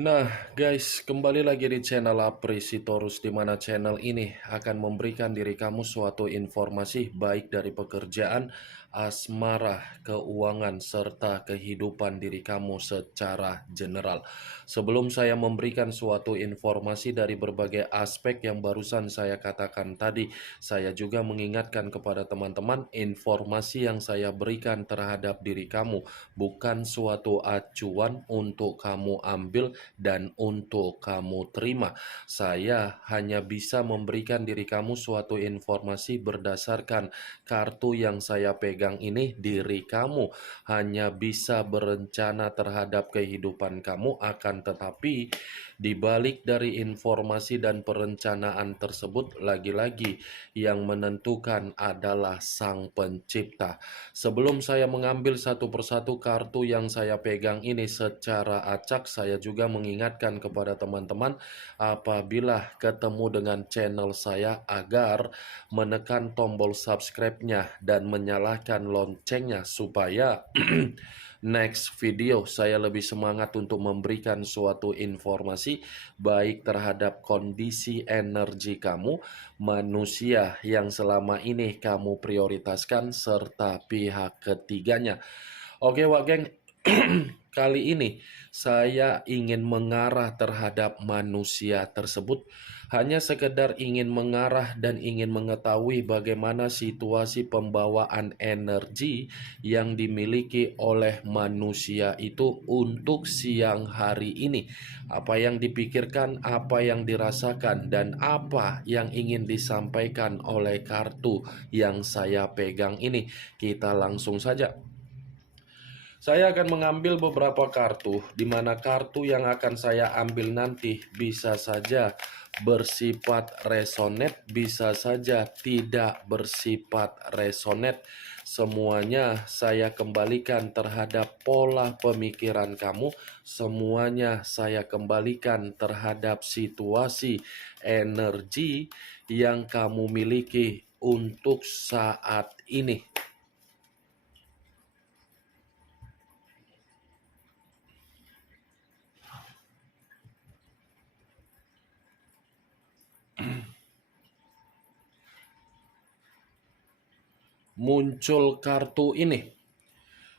Nah, guys, kembali lagi di channel Apresitorus, di mana channel ini akan memberikan diri kamu suatu informasi baik dari pekerjaan, asmara, keuangan, serta kehidupan diri kamu secara general. Sebelum saya memberikan suatu informasi dari berbagai aspek yang barusan saya katakan tadi, saya juga mengingatkan kepada teman-teman informasi yang saya berikan terhadap diri kamu bukan suatu acuan untuk kamu ambil dan untuk kamu terima. Saya hanya bisa memberikan diri kamu suatu informasi berdasarkan kartu yang saya pegang ini. Diri kamu hanya bisa berencana terhadap kehidupan kamu, akan tetapi di balik dari informasi dan perencanaan tersebut, lagi-lagi yang menentukan adalah Sang Pencipta. Sebelum saya mengambil satu persatu kartu yang saya pegang ini secara acak, saya juga mengingatkan kepada teman-teman apabila ketemu dengan channel saya agar menekan tombol subscribe-nya dan menyalakan loncengnya supaya next video saya lebih semangat untuk memberikan suatu informasi baik terhadap kondisi energi kamu, manusia yang selama ini kamu prioritaskan, serta pihak ketiganya. Oke, Wak Geng, kali ini saya ingin mengarah terhadap manusia tersebut. Hanya sekedar ingin mengarah dan ingin mengetahui bagaimana situasi pembawaan energi yang dimiliki oleh manusia itu untuk siang hari ini. Apa yang dipikirkan, apa yang dirasakan, dan apa yang ingin disampaikan oleh kartu yang saya pegang ini. Kita langsung saja. Saya akan mengambil beberapa kartu, di mana kartu yang akan saya ambil nanti bisa saja bersifat resonate, bisa saja tidak bersifat resonate. Semuanya saya kembalikan terhadap pola pemikiran kamu, semuanya saya kembalikan terhadap situasi energi yang kamu miliki untuk saat ini. Muncul kartu ini.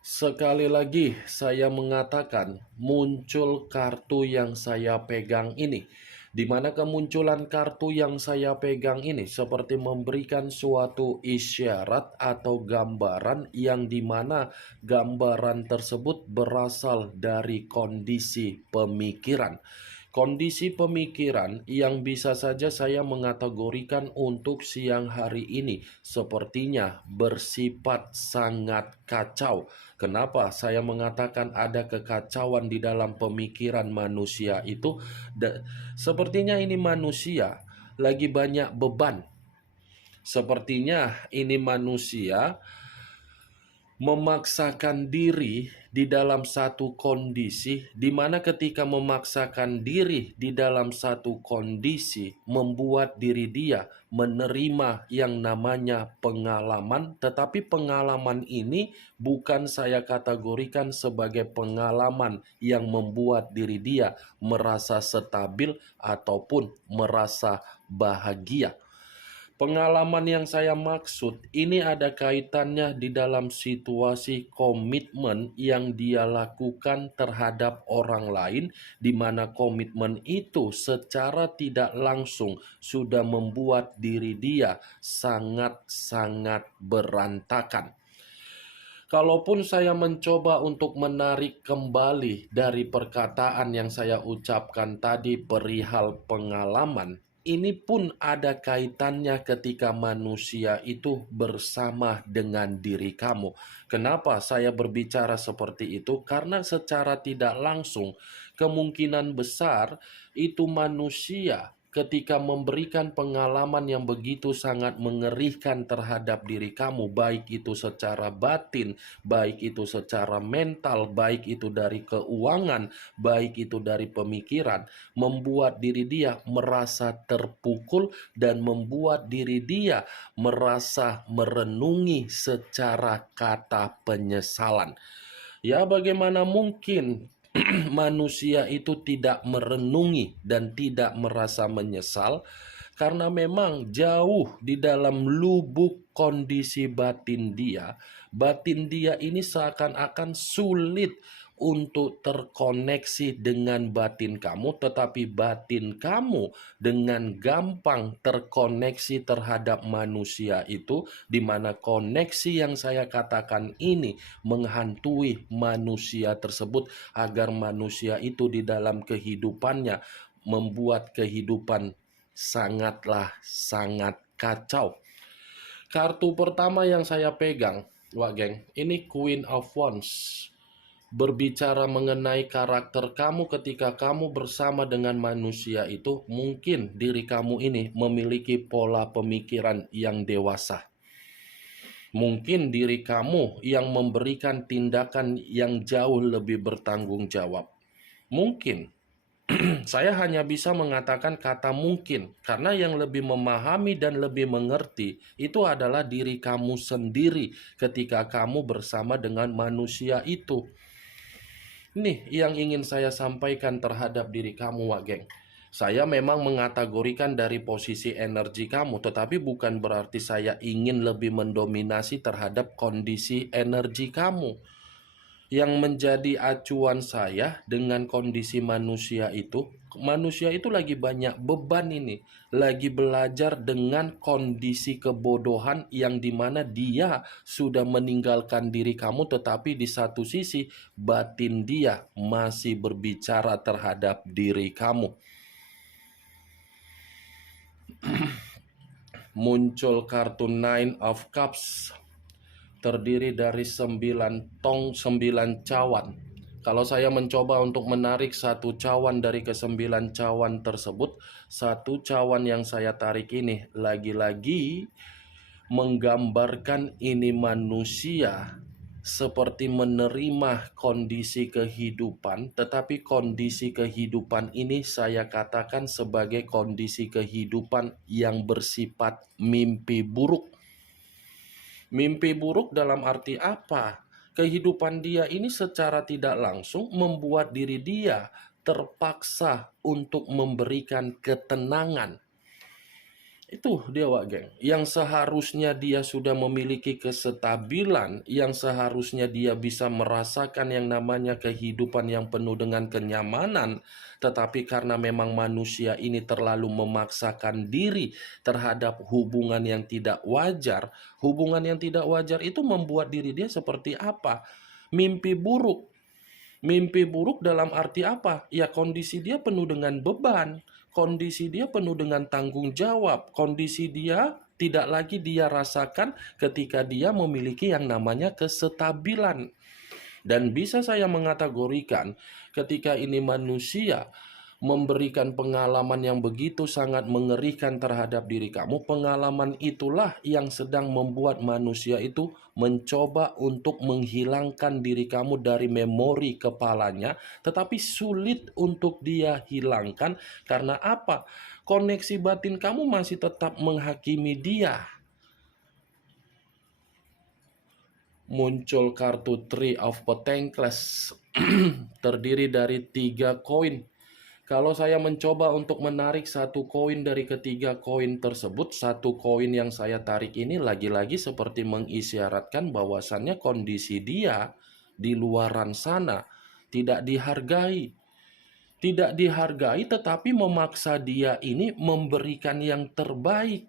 Sekali lagi saya mengatakan muncul kartu yang saya pegang ini. Di mana kemunculan kartu yang saya pegang ini seperti memberikan suatu isyarat atau gambaran yang dimana gambaran tersebut berasal dari kondisi pemikiran. Kondisi pemikiran yang bisa saja saya mengategorikan untuk siang hari ini sepertinya bersifat sangat kacau. Kenapa saya mengatakan ada kekacauan di dalam pemikiran manusia itu? Sepertinya ini manusia lagi banyak beban. Sepertinya ini manusia memaksakan diri di dalam satu kondisi di mana ketika memaksakan diri di dalam satu kondisi membuat diri dia menerima yang namanya pengalaman, tetapi pengalaman ini bukan saya kategorikan sebagai pengalaman yang membuat diri dia merasa stabil ataupun merasa bahagia. Pengalaman yang saya maksud ini ada kaitannya di dalam situasi komitmen yang dia lakukan terhadap orang lain, di mana komitmen itu secara tidak langsung sudah membuat diri dia sangat-sangat berantakan. Kalaupun saya mencoba untuk menarik kembali dari perkataan yang saya ucapkan tadi perihal pengalaman, ini pun ada kaitannya ketika manusia itu bersama dengan diri kamu. Kenapa saya berbicara seperti itu? Karena secara tidak langsung, kemungkinan besar itu manusia ketika memberikan pengalaman yang begitu sangat mengerikan terhadap diri kamu, baik itu secara batin, baik itu secara mental, baik itu dari keuangan, baik itu dari pemikiran, membuat diri dia merasa terpukul dan membuat diri dia merasa merenungi secara kata penyesalan. Ya, bagaimana mungkin manusia itu tidak merenungi dan tidak merasa menyesal karena memang jauh di dalam lubuk kondisi batin dia ini seakan-akan sulit untuk terkoneksi dengan batin kamu, tetapi batin kamu dengan gampang terkoneksi terhadap manusia itu, di mana koneksi yang saya katakan ini menghantui manusia tersebut agar manusia itu di dalam kehidupannya membuat kehidupan sangatlah sangat kacau. Kartu pertama yang saya pegang, Wak Geng, ini Queen of Wands. Berbicara mengenai karakter kamu ketika kamu bersama dengan manusia itu, mungkin diri kamu ini memiliki pola pemikiran yang dewasa. Mungkin diri kamu yang memberikan tindakan yang jauh lebih bertanggung jawab. Mungkin saya hanya bisa mengatakan kata mungkin, karena yang lebih memahami dan lebih mengerti itu adalah diri kamu sendiri ketika kamu bersama dengan manusia itu. Nih yang ingin saya sampaikan terhadap diri kamu, Wak Geng. Saya memang mengategorikan dari posisi energi kamu, tetapi bukan berarti saya ingin lebih mendominasi terhadap kondisi energi kamu. Yang menjadi acuan saya dengan kondisi manusia itu lagi banyak beban ini, lagi belajar dengan kondisi kebodohan yang dimana dia sudah meninggalkan diri kamu, tetapi di satu sisi batin dia masih berbicara terhadap diri kamu. Muncul kartu Nine of Cups, terdiri dari 9 tong, 9 cawan. Kalau saya mencoba untuk menarik satu cawan dari ke-9 cawan tersebut, satu cawan yang saya tarik ini lagi-lagi menggambarkan ini manusia seperti menerima kondisi kehidupan, tetapi kondisi kehidupan ini saya katakan sebagai kondisi kehidupan yang bersifat mimpi buruk. Mimpi buruk dalam arti apa? Kehidupan dia ini secara tidak langsung membuat diri dia terpaksa untuk memberikan ketenangan. Itu dia, Wak Geng. Yang seharusnya dia sudah memiliki kestabilan, yang seharusnya dia bisa merasakan yang namanya kehidupan yang penuh dengan kenyamanan, tetapi karena memang manusia ini terlalu memaksakan diri terhadap hubungan yang tidak wajar, hubungan yang tidak wajar itu membuat diri dia seperti apa? Mimpi buruk. Mimpi buruk dalam arti apa? Ya kondisi dia penuh dengan beban, kondisi dia penuh dengan tanggung jawab, kondisi dia tidak lagi dia rasakan ketika dia memiliki yang namanya kestabilan. Dan bisa saya mengategorikan ketika ini manusia memberikan pengalaman yang begitu sangat mengerikan terhadap diri kamu, pengalaman itulah yang sedang membuat manusia itu mencoba untuk menghilangkan diri kamu dari memori kepalanya, tetapi sulit untuk dia hilangkan. Karena apa? Koneksi batin kamu masih tetap menghakimi dia. Muncul kartu Three of Pentacles terdiri dari 3 koin. Kalau saya mencoba untuk menarik satu koin dari ketiga koin tersebut, satu koin yang saya tarik ini lagi-lagi seperti mengisyaratkan bahwasannya kondisi dia di luaran sana tidak dihargai. Tidak dihargai, tetapi memaksa dia ini memberikan yang terbaik.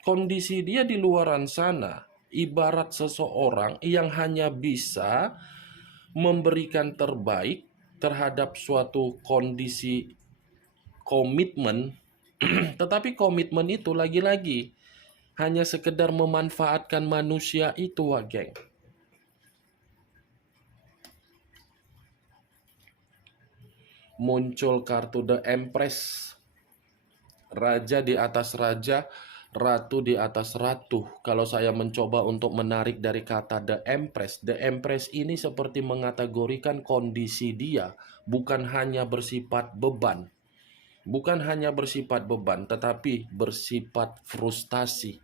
Kondisi dia di luaran sana ibarat seseorang yang hanya bisa memberikan terbaik terhadap suatu kondisi komitmen, tetapi komitmen itu lagi-lagi hanya sekedar memanfaatkan manusia itu, Wak Geng. Muncul kartu The Empress, raja di atas raja, ratu di atas ratu. Kalau saya mencoba untuk menarik dari kata The Empress ini seperti mengategorikan kondisi dia bukan hanya bersifat beban. Bukan hanya bersifat beban, tetapi bersifat frustasi.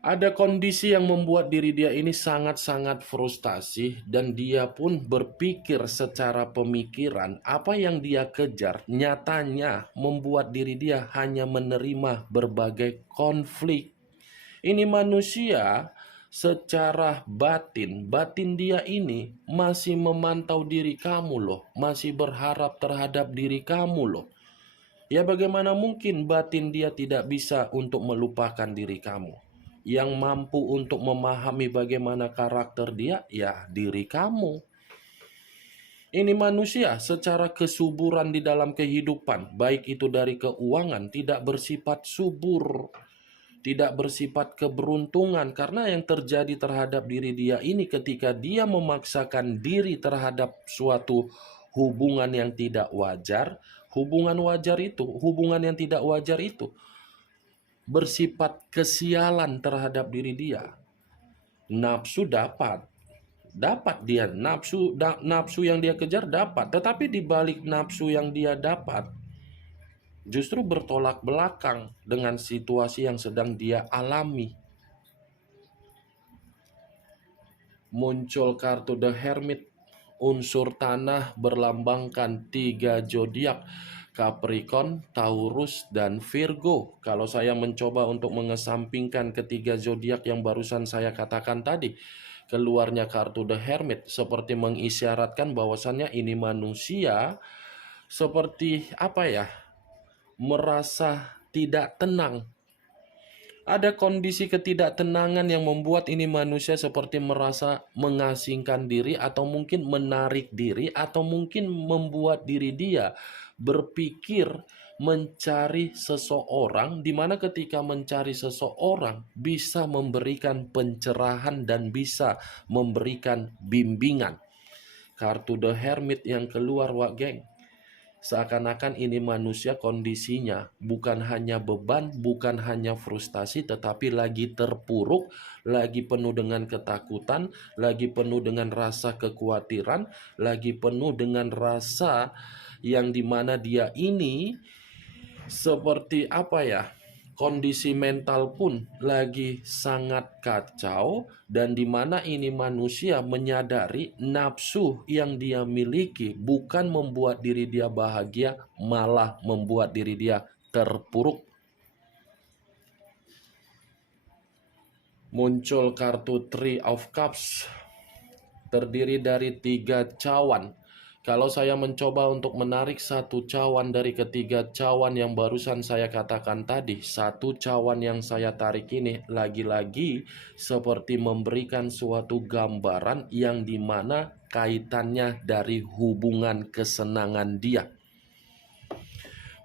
Ada kondisi yang membuat diri dia ini sangat-sangat frustasi dan dia pun berpikir secara pemikiran apa yang dia kejar nyatanya membuat diri dia hanya menerima berbagai konflik. Ini manusia secara batin dia ini masih memantau diri kamu loh, masih berharap terhadap diri kamu loh. Ya bagaimana mungkin batin dia tidak bisa untuk melupakan diri kamu? Yang mampu untuk memahami bagaimana karakter dia, ya diri kamu. Ini manusia secara kesuburan di dalam kehidupan, baik itu dari keuangan, tidak bersifat subur, tidak bersifat keberuntungan, karena yang terjadi terhadap diri dia ini ketika dia memaksakan diri terhadap suatu hubungan yang tidak wajar, hubungan yang tidak wajar itu bersifat kesialan terhadap diri dia. Nafsu dapat dia nafsu yang dia kejar dapat, tetapi di balik nafsu yang dia dapat justru bertolak belakang dengan situasi yang sedang dia alami. Muncul kartu The Hermit, unsur tanah berlambangkan 3 zodiak, Capricorn, Taurus, dan Virgo. Kalau saya mencoba untuk mengesampingkan ketiga zodiak yang barusan saya katakan tadi, keluarnya kartu The Hermit seperti mengisyaratkan bahwasannya ini manusia seperti merasa tidak tenang. Ada kondisi ketidaktenangan yang membuat ini manusia seperti merasa mengasingkan diri atau mungkin menarik diri atau mungkin membuat diri dia berpikir mencari seseorang, di mana ketika mencari seseorang bisa memberikan pencerahan dan bisa memberikan bimbingan. Kartu The Hermit yang keluar, wak geng. Seakan-akan ini manusia kondisinya bukan hanya beban, bukan hanya frustasi, tetapi lagi terpuruk, lagi penuh dengan ketakutan, lagi penuh dengan rasa kekhawatiran, lagi penuh dengan rasa yang dimana dia ini seperti kondisi mental pun lagi sangat kacau, dan di mana ini manusia menyadari nafsu yang dia miliki bukan membuat diri dia bahagia, malah membuat diri dia terpuruk. Muncul kartu Three of Cups, terdiri dari 3 cawan. Kalau saya mencoba untuk menarik satu cawan dari ketiga cawan yang barusan saya katakan tadi, satu cawan yang saya tarik ini lagi-lagi seperti memberikan suatu gambaran yang dimana kaitannya dari hubungan kesenangan dia.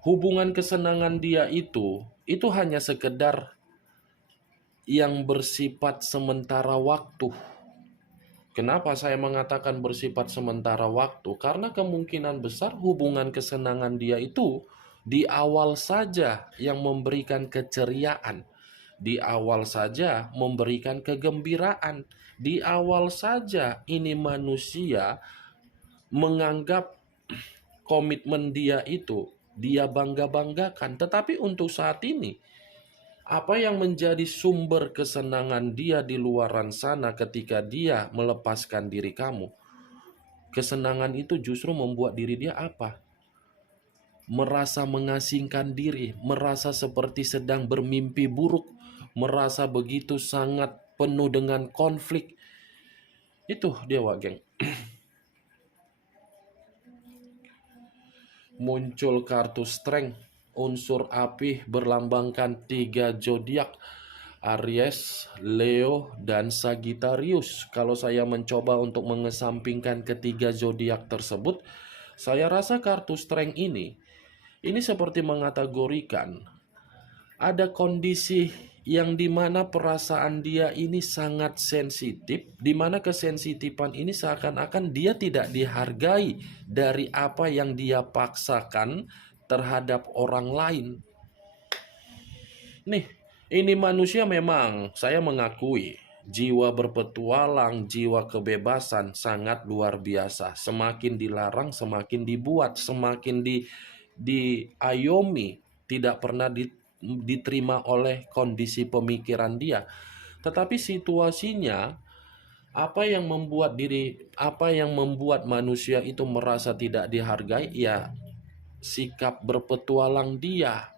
Hubungan kesenangan dia itu hanya sekedar yang bersifat sementara waktu. Kenapa saya mengatakan bersifat sementara waktu? Karena kemungkinan besar hubungan kesenangan dia itu di awal saja yang memberikan keceriaan, di awal saja memberikan kegembiraan, di awal saja ini manusia menganggap komitmen dia itu dia bangga-banggakan. Tetapi untuk saat ini, apa yang menjadi sumber kesenangan dia di luaran sana ketika dia melepaskan diri kamu? Kesenangan itu justru membuat diri dia merasa mengasingkan diri, merasa seperti sedang bermimpi buruk, merasa begitu sangat penuh dengan konflik. Itu dia, wak geng. Muncul kartu Strength, unsur api berlambangkan 3 zodiak, Aries, Leo, dan Sagittarius. Kalau saya mencoba untuk mengesampingkan ketiga zodiak tersebut, saya rasa kartu Strength ini seperti mengategorikan ada kondisi yang dimana perasaan dia ini sangat sensitif, dimana kesensitifan ini seakan-akan dia tidak dihargai dari apa yang dia paksakan terhadap orang lain. Nih, ini manusia memang, saya mengakui, jiwa berpetualang, jiwa kebebasan sangat luar biasa. Semakin dilarang, semakin dibuat, semakin diayomi, tidak pernah diterima oleh kondisi pemikiran dia. Tetapi situasinya, apa yang membuat manusia itu merasa tidak dihargai? Ya, sikap berpetualang dia.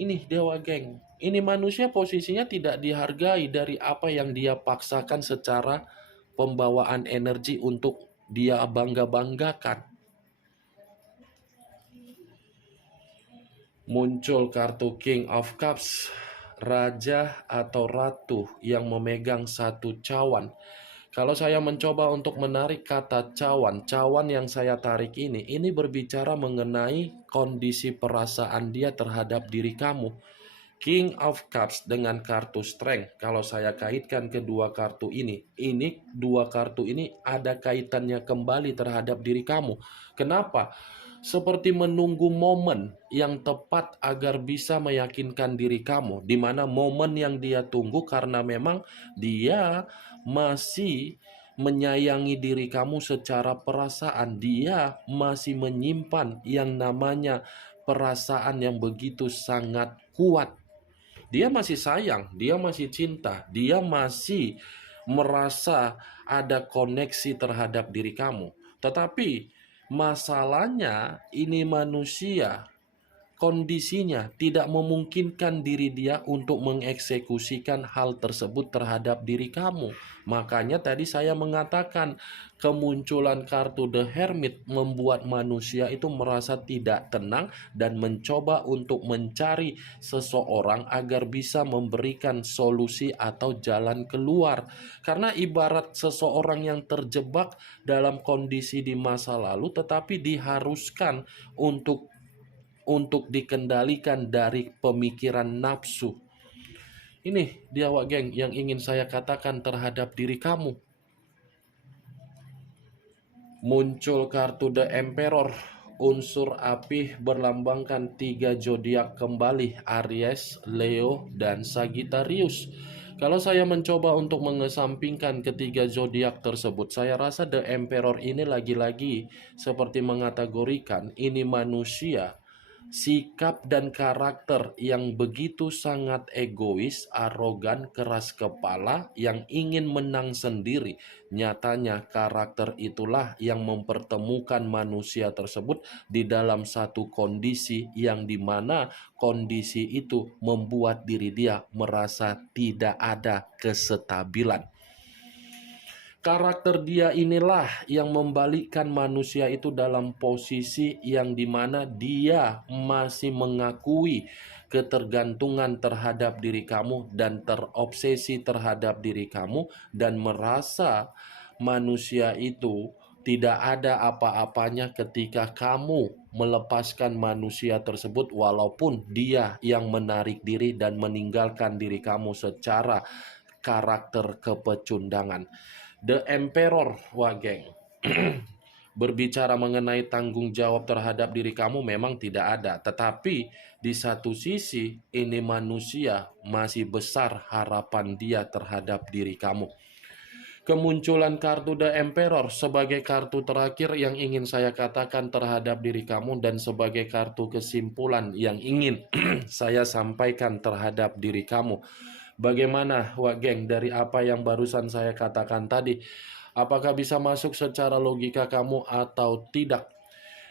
Ini dewa geng. Ini manusia posisinya tidak dihargai dari apa yang dia paksakan secara pembawaan energi untuk dia bangga-banggakan. Muncul kartu King of Cups, raja atau ratu yang memegang satu cawan. Kalau saya mencoba untuk menarik kata cawan, cawan yang saya tarik ini berbicara mengenai kondisi perasaan dia terhadap diri kamu. King of Cups dengan kartu Strength, kalau saya kaitkan kedua kartu ini dua kartu ini ada kaitannya kembali terhadap diri kamu. Kenapa? Seperti menunggu momen yang tepat agar bisa meyakinkan diri kamu, di mana momen yang dia tunggu karena memang dia masih menyayangi diri kamu secara perasaan. Dia masih menyimpan yang namanya perasaan yang begitu sangat kuat. Dia masih sayang, dia masih cinta, dia masih merasa ada koneksi terhadap diri kamu. Tetapi masalahnya ini manusia, kondisinya tidak memungkinkan diri dia untuk mengeksekusikan hal tersebut terhadap diri kamu. Makanya tadi saya mengatakan kemunculan kartu The Hermit membuat manusia itu merasa tidak tenang dan mencoba untuk mencari seseorang agar bisa memberikan solusi atau jalan keluar. Karena ibarat seseorang yang terjebak dalam kondisi di masa lalu tetapi diharuskan untuk dikendalikan dari pemikiran nafsu. Ini dia Wak Geng yang ingin saya katakan terhadap diri kamu. Muncul kartu The Emperor, unsur api berlambangkan 3 zodiak kembali, Aries, Leo, dan Sagittarius. Kalau saya mencoba untuk mengesampingkan ketiga zodiak tersebut, saya rasa The Emperor ini lagi-lagi seperti mengategorikan ini manusia, sikap dan karakter yang begitu sangat egois, arogan, keras kepala, yang ingin menang sendiri. Nyatanya karakter itulah yang mempertemukan manusia tersebut di dalam satu kondisi yang dimana kondisi itu membuat diri dia merasa tidak ada kestabilan. Karakter dia inilah yang membalikkan manusia itu dalam posisi yang dimana dia masih mengakui ketergantungan terhadap diri kamu dan terobsesi terhadap diri kamu dan merasa manusia itu tidak ada apa-apanya ketika kamu melepaskan manusia tersebut walaupun dia yang menarik diri dan meninggalkan diri kamu secara karakter kepecundangan. The Emperor, Wak Geng, berbicara mengenai tanggung jawab terhadap diri kamu memang tidak ada. Tetapi di satu sisi ini manusia masih besar harapan dia terhadap diri kamu. Kemunculan kartu The Emperor sebagai kartu terakhir yang ingin saya katakan terhadap diri kamu dan sebagai kartu kesimpulan yang ingin saya sampaikan terhadap diri kamu. Bagaimana Wak Geng dari apa yang barusan saya katakan tadi? Apakah bisa masuk secara logika kamu atau tidak?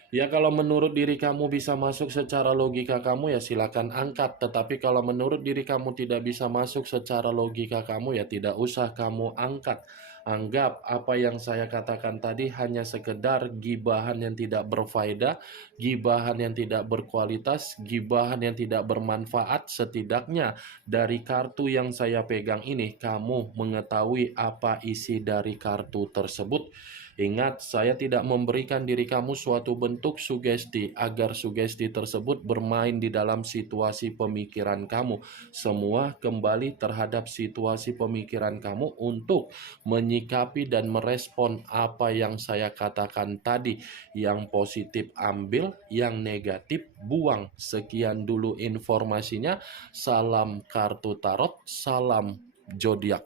Ya kalau menurut diri kamu bisa masuk secara logika kamu ya silakan angkat. Tetapi kalau menurut diri kamu tidak bisa masuk secara logika kamu ya tidak usah kamu angkat. Anggap apa yang saya katakan tadi hanya sekedar gibahan yang tidak berfaedah, gibahan yang tidak berkualitas, gibahan yang tidak bermanfaat. Setidaknya dari kartu yang saya pegang ini kamu mengetahui apa isi dari kartu tersebut. Ingat, saya tidak memberikan diri kamu suatu bentuk sugesti agar sugesti tersebut bermain di dalam situasi pemikiran kamu. Semua kembali terhadap situasi pemikiran kamu untuk menyikapi dan merespon apa yang saya katakan tadi. Yang positif ambil, yang negatif buang. Sekian dulu informasinya. Salam kartu tarot, salam zodiak.